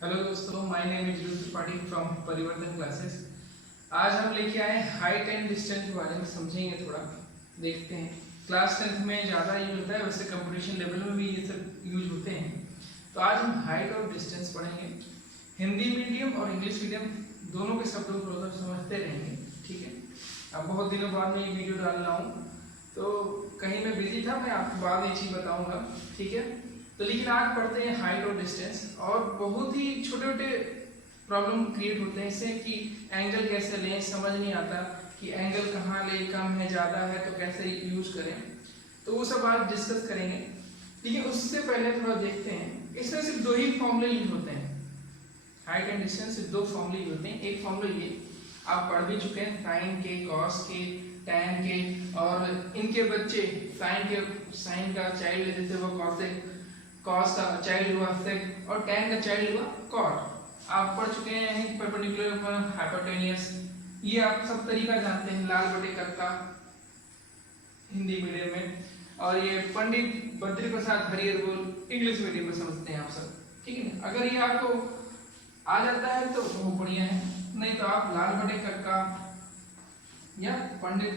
Hello दोस्तों, my name is Dhruv Tripathi from परिवर्तन classes. आज हम लेके आए हाइट एंड डिस्टेंस के बारे में समझेंगे। थोड़ा देखते हैं। क्लास 10th में ज़्यादा यूज होता है, वैसे कंपटीशन लेवल में भी ये सब यूज होते हैं। तो आज हम हाइट और डिस्टेंस पढ़ेंगे। हिंदी मीडियम और इंग्लिश मीडियम दोनों के शब्दों को थोड़ा समझते रहेंगे, ठीक है। अब बहुत दिनों बाद मैं ये वीडियो डाल रहा हूँ, तो कहीं मैं बिजी था, मैं आपको बाद में ये चीज़ बताऊँगा, ठीक है। तो लेकिन आज पढ़ते हैं हाइट और डिस्टेंस, और बहुत ही छोटे छोटे प्रॉब्लम क्रिएट होते हैं इससे कि एंगल कैसे लें, समझ नहीं आता कि एंगल कहाँ लें, कम है ज़्यादा है तो कैसे यूज करें। तो वो सब आज डिस्कस करेंगे। लेकिन उससे पहले थोड़ा देखते हैं, इसमें सिर्फ दो ही फॉर्मूले यूज होते हैं। हाइट एंड डिस्टेंस सिर्फ दो फॉर्मूले यूज होते हैं। एक फॉर्मूला ये आप पढ़ भी चुके हैं, साइन के, कॉस के, टैन के, और इनके बच्चे साइन का चाइल्ड लेते थे वो कॉसेक, कॉस का चाइल्ड हुआ सेक, और टैन का चाइल्ड हुआ कॉट। आप पढ़ चुके हैं परपेंडिकुलर हाइपोटेनियस, ये आप सब तरीका जानते हैं, लाल बटे कक्का हिंदी मीडियम में, और ये पंडित बद्री प्रसाद हरिहर बोल इंग्लिश मीडियम में समझते हैं आप सब, ठीक है। अगर ये आपको आ जाता है तो बहुत बढ़िया है, नहीं तो आप लाल बटे कक्का या पंडित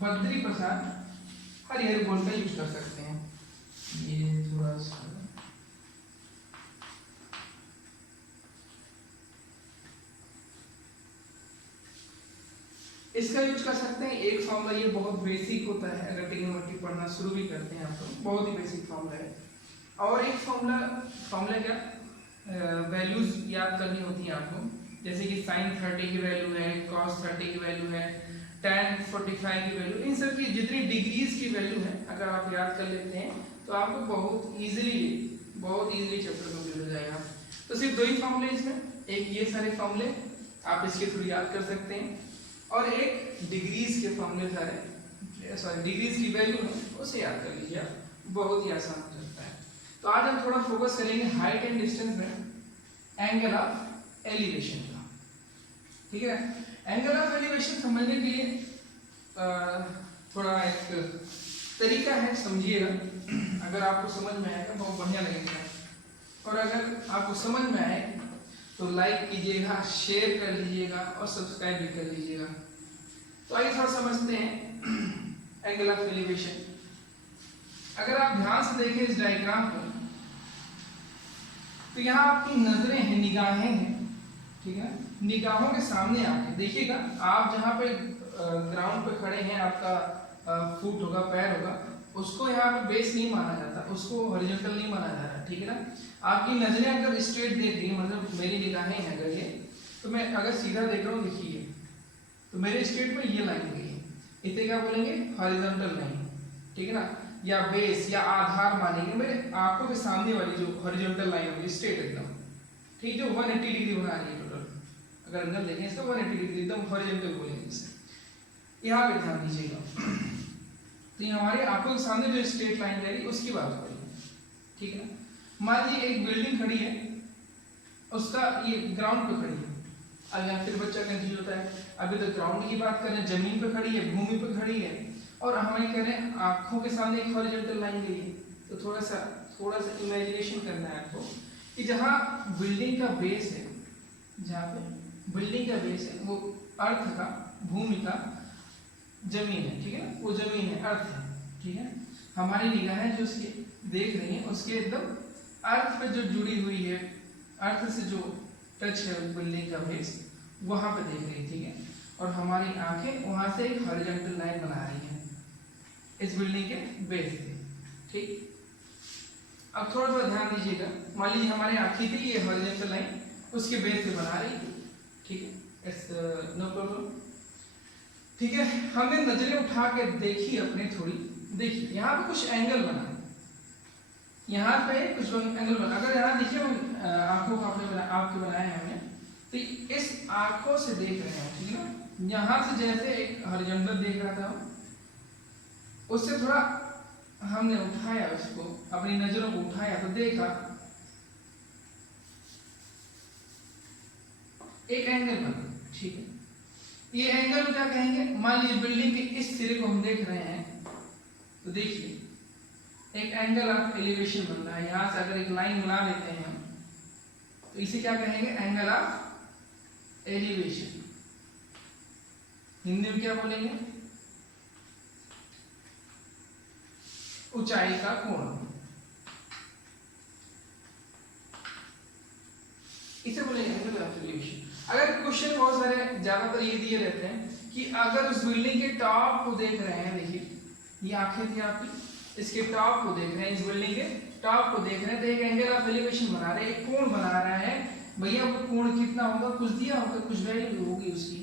बद्री प्रसाद हरिहर बोल का यूज कर सकते हैं। ये थोड़ा सा इसका यूज कर सकते हैं। एक फॉर्मूला ये बहुत बेसिक होता है, अगर ट्रिग्नोमेट्री पढ़ना शुरू भी करते हैं आप तो बहुत ही बेसिक फॉर्मूला है। और एक फॉर्मूला क्या वैल्यूज याद करनी होती है आपको, जैसे कि साइन 30 की वैल्यू है, कॉस 30 की वैल्यू है, टैन 45 की वैल्यू, इन सब की जितनी डिग्रीज की वैल्यू है अगर आप याद कर लेते हैं तो आपको बहुत इजीली चैप्टर कंप्लीट हो जाएगा। तो सिर्फ दो ही फॉर्मूले इसमें, एक ये सारे फॉर्मूले आप इसके थ्रू याद कर सकते हैं, और एक डिग्रीज के फॉर्मूले सारे डिग्रीज की वैल्यू है उसे याद कर लीजिए आप, बहुत ही आसान हो जाता है। तो आज हम थोड़ा फोकस करेंगे हाइट एंड डिस्टेंस में एंगल ऑफ एलिवेशन का, ठीक है। एंगल ऑफ एलिवेशन समझने के लिए थोड़ा एक तरीका है, समझिएगा। अगर आपको समझ में आएगा बहुत बढ़िया लगेगा, और अगर आपको समझ में आए तो लाइक कीजिएगा, शेयर कर लीजिएगा और सब्सक्राइब भी कर लीजिएगा। तो आइए थोड़ा समझते हैं एंगल ऑफ एलिवेशन। अगर आप ध्यान से देखें इस डायग्राम को, तो यहाँ आपकी नजरें हैं, निगाहें हैं, ठीक है। निगाहों के सामने आके देखिएगा, आप जहाँ पे ग्राउंड पे खड़े हैं, आपका फुट होगा, पैर होगा, उसको यहाँ पे बेस नहीं माना जाता, उसको हॉरिजॉन्टल नहीं माना जा रहा, ठीक है ना। आपकी नजरें अगर स्ट्रेट देख रही है, मतलब मेरी निगाहें हैं अगर ये, तो मैं अगर सीधा देख रहा हूँ, देखिए, तो मेरे स्ट्रेट में ये लाइन गई है, इसे क्या बोलेंगे, हॉरिजॉन्टल लाइन, ठीक है ना, या बेस या आधार मानेंगे मेरे आंखों के सामने वाली जो हॉरिजॉन्टल लाइन होगी स्ट्रेट एकदम, ठीक, जो 180 डिग्री बना रही है टोटल। अगर अंदर देखें इसको 180 डिग्री एकदम हॉरिजॉन्टल बोलेंगे इसे। यहाँ पे ध्यान दीजिएगा, तो ये हमारे आंखों के सामने जो स्ट्रेट लाइन जा रही है उसकी बात हो रही है, ठीक है। मान लीजिए एक बिल्डिंग खड़ी है, उसका ये ग्राउंड पे खड़ी है। अब यहाँ फिर बच्चा कंफ्यूज होता है, अभी तो ग्राउंड की बात करें, जमीन पे खड़ी है, भूमि पे खड़ी है, और हम ये कह रहे हैं आंखों के सामने एक हॉरिजॉन्टल लाइन गई है। तो थोड़ा सा इमेजिनेशन करना है आपको कि जहाँ बिल्डिंग का बेस है, जहाँ पे बिल्डिंग का बेस है वो अर्थ का, भूमि का, जमीन है, ठीक है ना, वो जमीन है, अर्थ है, ठीक है। हमारी निगाहें जो उसके देख रही हैं उसके एकदम अर्थ पे जो जुड़ी हुई है, अर्थ से जो टच है बिल्डिंग का बेस, वहां पे देख रही है, ठीक है। और हमारी आंखें वहां से एक हॉरिजॉन्टल लाइन बना रही हैं इस बिल्डिंग के बेस से, ठीक। अब थोड़ा थोड़ा ध्यान दीजिएगा, मान लीजिए हमारी आंखें थी, ये हॉरिजॉन्टल लाइन उसके बेस से बना रही थी, ठीक है, इट्स नो प्रॉब्लम, ठीक है। हमने नजरें उठा के देखी अपने थोड़ी, देखिए यहाँ पे कुछ एंगल बना, यहाँ पे कुछ एंगल बना, अगर यहाँ देखिए आंखों को आपके बनाए हैं हमने, तो इस आंखों से देख रहे हैं, ठीक है ना। यहाँ से जैसे एक हॉरिजॉन्टल देख रहा था, उससे थोड़ा हमने उठाया, उसको अपनी नजरों को उठाया तो देखा एक एंगल बना, ठीक है। ये एंगल को क्या कहेंगे, मान लीजिए बिल्डिंग के इस सिरे को हम देख रहे हैं, तो देखिए एक एंगल ऑफ एलिवेशन बन रहा है। यहाँ से अगर एक लाइन बना लेते हैं हम, तो इसे क्या कहेंगे? Angle of elevation. हिंदी में क्या बोलेंगे? ऊंचाई का कोण, इसे बोलेंगे एंगल ऑफ एलिवेशन। अगर क्वेश्चन बहुत सारे ज्यादातर ये दिए रहते हैं कि अगर उस बिल्डिंग के टॉप को देख रहे हैं, देखिए ये आंखें थी आपकी, इसके टॉप को देख रहे हैं, इस बिल्डिंग के टॉप को देख रहे हैं, तो एक एंगल ऑफ एलिवेशन बना रहे हैं, एक कोण बना रहा है भैया। वो कोण कितना होगा? कुछ दिया होगा, कुछ वैल्यू होगी उसकी,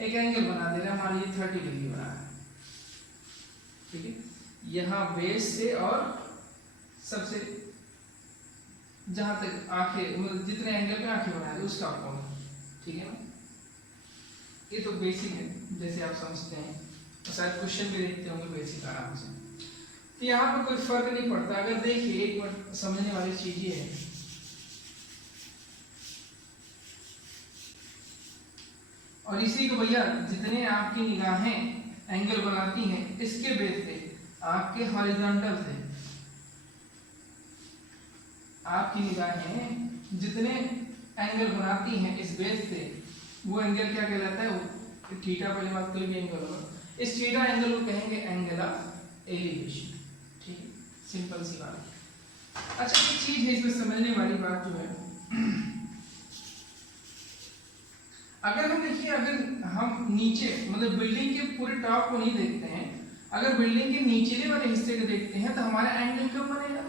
एक एंगल बना दे रहा है, मान लीजिए 30 डिग्री बना है, ठीक है। यहाँ बेस से और सबसे जहां तक आंखें, मतलब जितने एंगल पे आंखें बनाए उसका कोण, ठीक है ना। ये तो बेसिक है, जैसे आप समझते हैं, तो शायद क्वेश्चन भी देखते होंगे बेसिक आराम से, तो यहाँ पे कोई फर्क नहीं पड़ता। अगर देखिए एक मिनट, समझने वाली चीज ये है, और इसी को भैया जितने आपकी निगाहें एंगल बनाती हैं, इसके बेस पे आपके हॉरिजॉन्टल से आपकी निगाहें जितने एंगल बनाती हैं इस बेस से, वो एंगल क्या कहलाता है? थीटा, पहले बात कोई भी एंगल होगा, इस थीटा एंगल को कहेंगे एंगल ऑफ एलिवेशन, ठीक है, सिंपल सी बात। अच्छा एक चीज है इसमें समझने वाली बात जो है, अगर हम देखिए, अगर हम नीचे मतलब बिल्डिंग के पूरे टॉप को नहीं देखते हैं, अगर बिल्डिंग के नीचले वाले हिस्से को देखते हैं, तो हमारा एंगल कब बनेगा?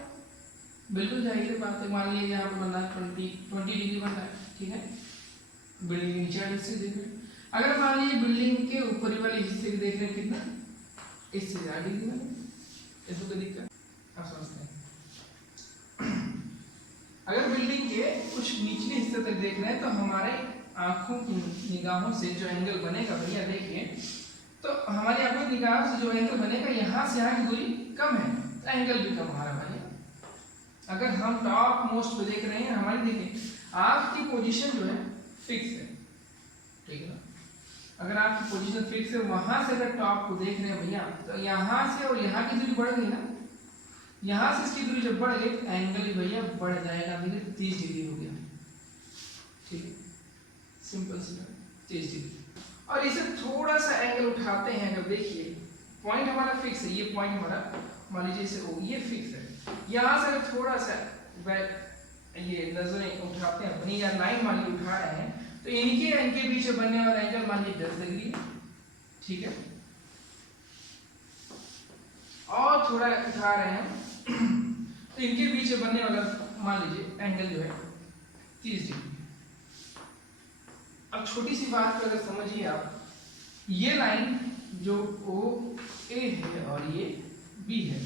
बिल्कुल जाहिर बात है, मान लीजिए यहाँ पे बन रहा है 20 डिग्री बन रहा है, ठीक है, बिल्डिंग के नीचे वाले हिस्से देख रहे हैं। अगर मान लीजिए बिल्डिंग के ऊपरी वाले हिस्से को देख रहे हैं, कितना? इससे ज्यादा डिग्री बने, इसको कोई दिक्कत? आप समझते हैं? अगर बिल्डिंग के कुछ निचले हिस्से तक देख रहे हैं, तो हमारे आंखों की निगाहों से जो एंगल बनेगा भैया देखिए, तो हमारी आंखों की निगाहों से जो एंगल बनेगा, यहाँ से यहाँ की दूरी कम है, तो एंगल भी कम हमारा बनेगा। अगर हम टॉप मोस्ट पे देख रहे हैं, हमारी देखिए आपकी पोजीशन जो है फिक्स है, ठीक है ना। अगर आपकी पोजीशन फिक्स है, वहां से अगर टॉप को देख रहे हैं भैया, तो यहाँ से और यहाँ की दूरी बढ़ गई ना, यहाँ से इसकी दूरी जब बढ़ गई, तो एंगल ही भैया बढ़ जाएगा, धीरे 30 डिग्री हो गया, ठीक है, सिंपल सी बात, 30 डिग्री। और इसे थोड़ा सा एंगल उठाते हैं, अगर देखिए पॉइंट हमारा फिक्स है, ये पॉइंट हमारा मान लीजिए इसे ओ, ये फिक्स है, यहाँ से अगर थोड़ा सा ये नजरें उठाते हैं अपनी, या लाइन मान लीजिए उठा रहे हैं, तो इनके बीच में बनने वाला एंगल मान लीजिए 10 डिग्री, ठीक है, और थोड़ा उठा रहे हैं तो इनके बीच में बनने वाला मान लीजिए एंगल जो है 30 डिग्री। अब छोटी सी बात को अगर समझिए आप, ये लाइन जो ओ ए है और ये बी है,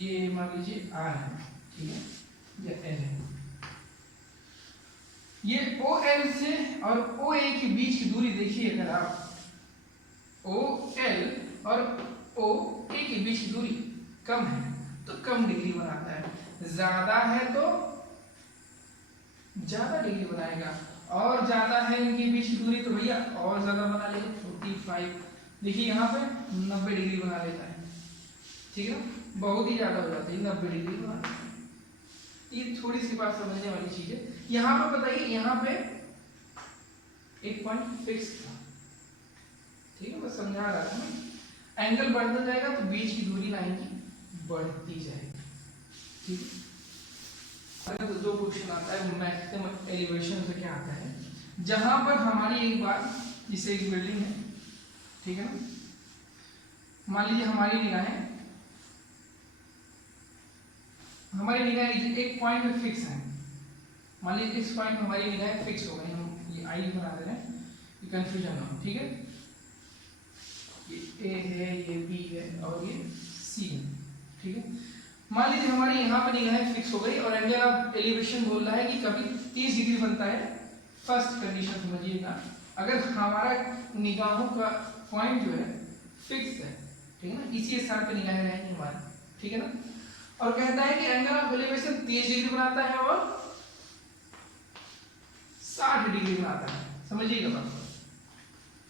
ये मान लीजिए आर है, ठीक है, या एल है, ये ओ एल से और ओ ए के बीच की दूरी देखिए, अगर आप ओ एल और ओ ए के बीच की दूरी कम है तो कम डिग्री बनाता है, ज्यादा है तो ज्यादा डिग्री बनाएगा, और ज्यादा है इनके बीच की दूरी तो भैया और ज्यादा बना लेगा, 45, देखिए यहाँ पे 90 डिग्री बना लेता है, ठीक है, बहुत ही ज्यादा हो जाता है, 90 डिग्री बना लेता है। ये थोड़ी सी बात समझने वाली चीज है। यहाँ पे बताइए, यहाँ पे एक पॉइंट फिक्स था, ठीक है, बस समझा रहा था ना, एंगल बढ़ता जाएगा तो बीच की दूरी लाइन की बढ़ती जाएगी, ठीक है। अगर तो दो क्वेश्चन आता है मैक्सिमम एलिवेशन से, क्या आता है, जहां पर हमारी एक बार, जैसे एक बिल्डिंग है, ठीक है ना, मान लीजिए हमारी निगाहें एक पॉइंट में फिक्स है, मान लीजिए इस पॉइंट में हमारी निगाहें फिक्स हो गई, हम ये आई बना दे रहे हैं, ये कंफ्यूजन ना हो, ठीक है, ये ए है, ये बी है और ये सी है, ठीक है। मान लीजिए हमारी यहाँ पर निगाहें फिक्स हो गई और एंगल ऑफ एलिवेशन बोल रहा है कि कभी 30 डिग्री बनता है। फर्स्ट कंडीशन समझिएगा, अगर हमारा निगाहों का पॉइंट जो है फिक्स है, ठीक है ना, इसी स्थान पे निगाहें रहेंगी हमारी, ठीक है ना, और कहता है कि एंगल ऑफ एलिवेशन 30 डिग्री बनाता है और 60 डिग्री बनाता है, समझिएगा बात,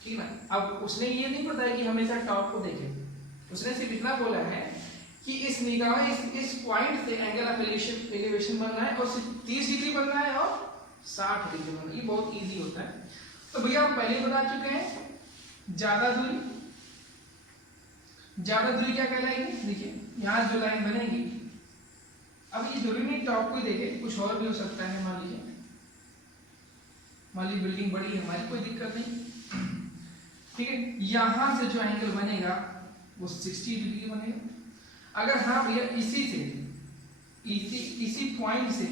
ठीक है ना। अब उसने ये नहीं बताया कि हमेशा टॉप को देखें, उसने सिर्फ इतना बोला है कि इस निगाह इस पॉइंट से एंगल ऑफ एलिवेशन बनना है और सिर्फ 30 डिग्री बनना है और 60 डिग्री बना। ये बहुत इजी होता है। तो भैया हम पहले बता चुके हैं ज्यादा दूरी क्या कहलाएगी। देखिए यहाँ जो लाइन बनेगी, अब ये जरूरी नहीं टॉप को ही देखे, कुछ और भी हो सकता है। मान लीजिए बिल्डिंग बड़ी है हमारी, कोई दिक्कत नहीं, ठीक है। यहां से जो एंगल बनेगा वो 60 डिग्री बनेगा। अगर हाँ भैया इसी पॉइंट से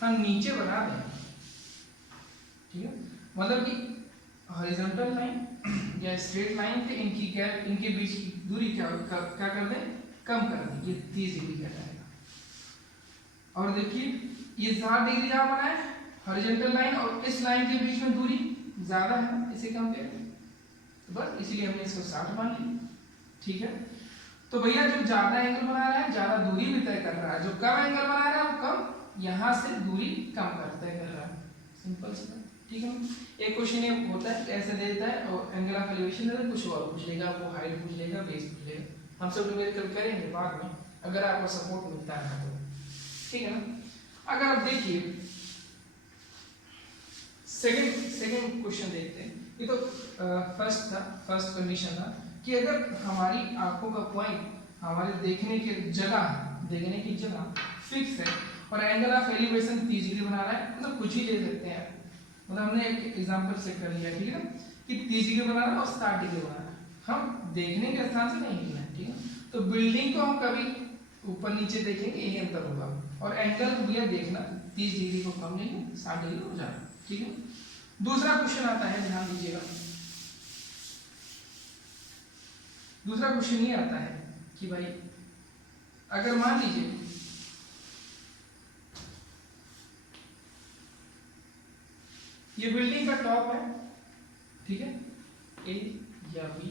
हम नीचे बना दें, ठीक है, मतलब कि हॉरिजॉन्टल लाइन या स्ट्रेट लाइन पे इनकी गैप, इनके बीच की दूरी क्या कर दें, कम कर दें। ये 30 डिग्री कहलाएगा। और देखिए ये 60 डिग्री यहाँ बना है हॉरिजॉन्टल लाइन, और इस लाइन के बीच में दूरी ज्यादा है इसे कंपेयर, तो बस इसीलिए हमने इसको 60 मान लिया, ठीक है। तो भैया जो ज्यादा एंगल बना रहा है ज्यादा दूरी भी तय कर रहा है, जो कम एंगल बना रहा है वो कम यहाँ से दूरी कम तय कर रहा है। सिंपल सा, ठीक है। एक क्वेश्चन ये होता है ऐसे दे देता है और एंगल ऑफ एलिवेशन दे, कुछ और पूछ लेगा, आपको हाइट पूछ लेगा, बेस पूछ लेगा। हम सब न्यूमेरिकल करेंगे बाद में अगर आपको सपोर्ट मिलता है तो, ठीक है ना। अगर आप देखिए सेकंड क्वेश्चन देखते हैं। ये तो फर्स्ट कंडीशन था कि अगर हमारी आंखों का पॉइंट, हमारे देखने की जगह फिक्स है और एंगल ऑफ एलिवेशन 30 डिग्री बना रहा है, मतलब कुछ ही ले सकते हैं, मतलब हमने एक एग्जांपल से कर लिया, ठीक है ना, कि 30 डिग्री बना रहा है और 60 डिग्री बना रहा है, हम देखने के स्थान से नहीं हिलना है, ठीक है। तो बिल्डिंग को हम कभी ऊपर नीचे देखेंगे, यही अंतर होगा। और एंगल भैया देखना 30 डिग्री को कम लेंगे, 60 डिग्री हो जाए, ठीक है। दूसरा क्वेश्चन आता है, ध्यान दीजिएगा। दूसरा क्वेश्चन ये आता है कि भाई अगर मान लीजिए ये बिल्डिंग का टॉप है, ठीक है, ए या बी,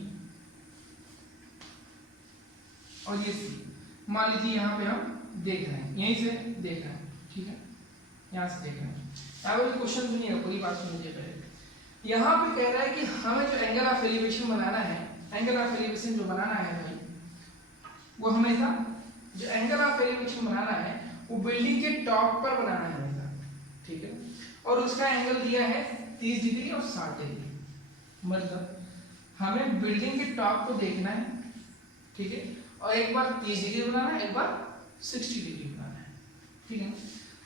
और ये सी, मान लीजिए यहाँ पे हम देख रहे हैं, यहीं से देख रहे हैं, ठीक है, यहाँ से देख रहे हैं। अब क्वेश्चन सुनिए, पूरी बात सुनिए पहले। यहाँ पे कह रहा है कि हमें जो एंगल ऑफ एलिवेशन बनाना है, एंगल ऑफ एलिवेशन जो बनाना है भाई, वो हमेशा जो एंगल ऑफ एलिवेशन बनाना है वो बिल्डिंग के टॉप पर बनाना है हमेशा, ठीक है। और उसका एंगल दिया है 30 डिग्री और 60 डिग्री, मतलब हमें बिल्डिंग के टॉप को देखना है, ठीक है, और एक बार 30 डिग्री बनाना है, एक बार 60 डिग्री बनाना है, ठीक है।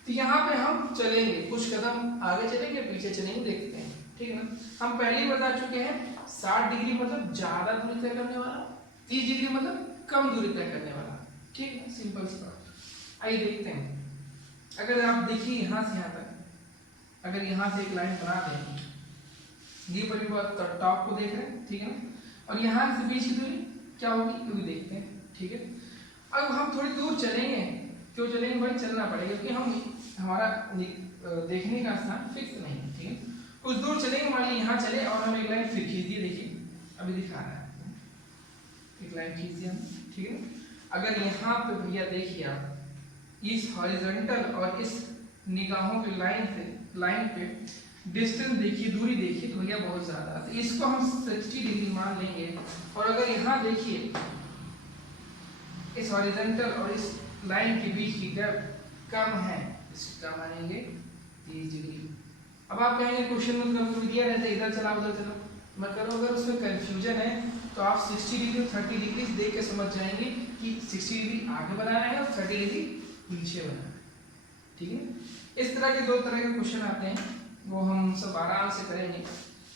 तो यहाँ पे हम चलेंगे, कुछ कदम आगे चलेंगे, पीछे चलेंगे, देखते हैं, ठीक है ना। हम पहले ही बता चुके हैं 60 डिग्री मतलब ज्यादा दूरी तय करने वाला, 30 डिग्री मतलब कम दूरी तय करने वाला, ठीक है, सिंपल सी बात। आइए देखते हैं। अगर आप देखिए यहाँ से यहाँ तक, अगर यहाँ से एक लाइन बना दें, ये परिवर्तन टॉप को देख रहे हैं, ठीक है ना, और यहाँ से बीच की दूरी क्या होगी ये भी देखते हैं, ठीक है। अब हम थोड़ी दूर चलेंगे, क्यों चलेंगे भाई, चलना पड़ेगा क्योंकि हम हमारा देखने का स्थान फिक्स नहीं है, ठीक है। कुछ दूर चलेंगे, मान लीजिए यहाँ चले और हम एक लाइन फिर खींच दी, देखिए अभी दिखा रहा है, एक लाइन खींच दिया, ठीक है। अगर यहाँ पे भैया देखिए आप इस हॉरिजॉन्टल और इस निगाहों की लाइन पे डिस्टेंस देखिए, दूरी देखिए, तो भैया बहुत ज्यादा, तो इसको हम 60 डिग्री मान लेंगे। और अगर यहाँ देखिए इस हॉरिजॉन्टल और इस लाइन के बीच की गैप कम है, इसका मानेंगे 30 डिग्री। अब आप कहेंगे क्वेश्चन में कभी दिया रहता है इधर चला उधर चला, मैं करूँ अगर उसमें कंफ्यूजन है तो आप 60 डिग्री 30 डिग्री देख के समझ जाएंगे कि 60 डिग्री आगे बनाना है और 30 डिग्री पीछे बनाना है, ठीक है। इस तरह के दो तरह के क्वेश्चन आते हैं, वो हम सब आराम से करेंगे।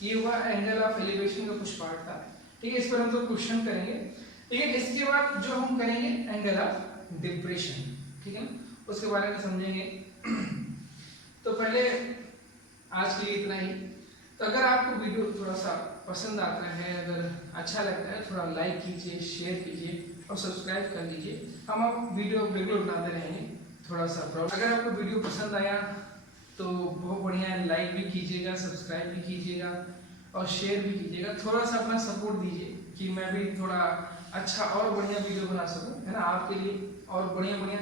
ये हुआ एंगल ऑफ एलिवेशन का कुछ पार्ट था, ठीक है, इस पर हम तो क्वेश्चन करेंगे। लेकिन इसके बाद जो हम करेंगे एंगल ऑफ डिप्रेशन, ठीक है, उसके बारे में समझेंगे। तो पहले आज के लिए इतना ही। तो अगर आपको वीडियो थोड़ा सा पसंद आता है, अगर अच्छा लगता है, थोड़ा लाइक कीजिए, शेयर कीजिए और सब्सक्राइब कर लीजिए। हम अब वीडियो रेगुलर बनाते रहेंगे। थोड़ा सा अगर आपको वीडियो पसंद आया तो बहुत बढ़िया, लाइक भी कीजिएगा, सब्सक्राइब भी कीजिएगा और शेयर भी कीजिएगा। थोड़ा सा अपना सपोर्ट दीजिए कि मैं भी थोड़ा अच्छा और बढ़िया वीडियो बना सकूं, है ना, आपके लिए और बढ़िया बढ़िया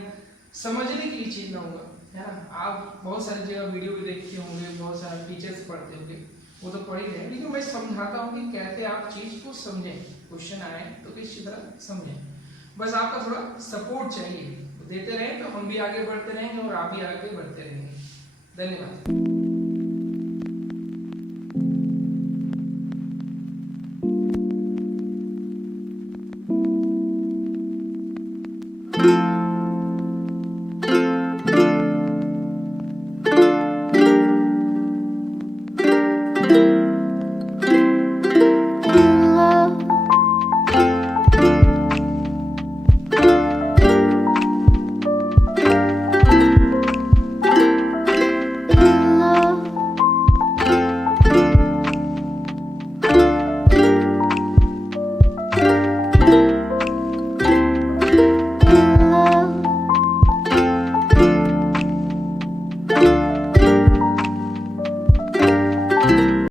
समझने के लिए चीज लाऊंगा, है ना। आप बहुत सारी जगह वीडियो भी देखते होंगे, बहुत सारे टीचर्स पढ़ते होंगे, वो तो पढ़ ही रहे, लेकिन मैं समझाता हूँ कि कैसे आप चीज को समझें, क्वेश्चन आए तो किस तरह समझें। बस आपका थोड़ा सपोर्ट चाहिए, देते रहें तो हम भी आगे बढ़ते रहेंगे और आप भी आगे बढ़ते रहेंगे। धन्यवाद।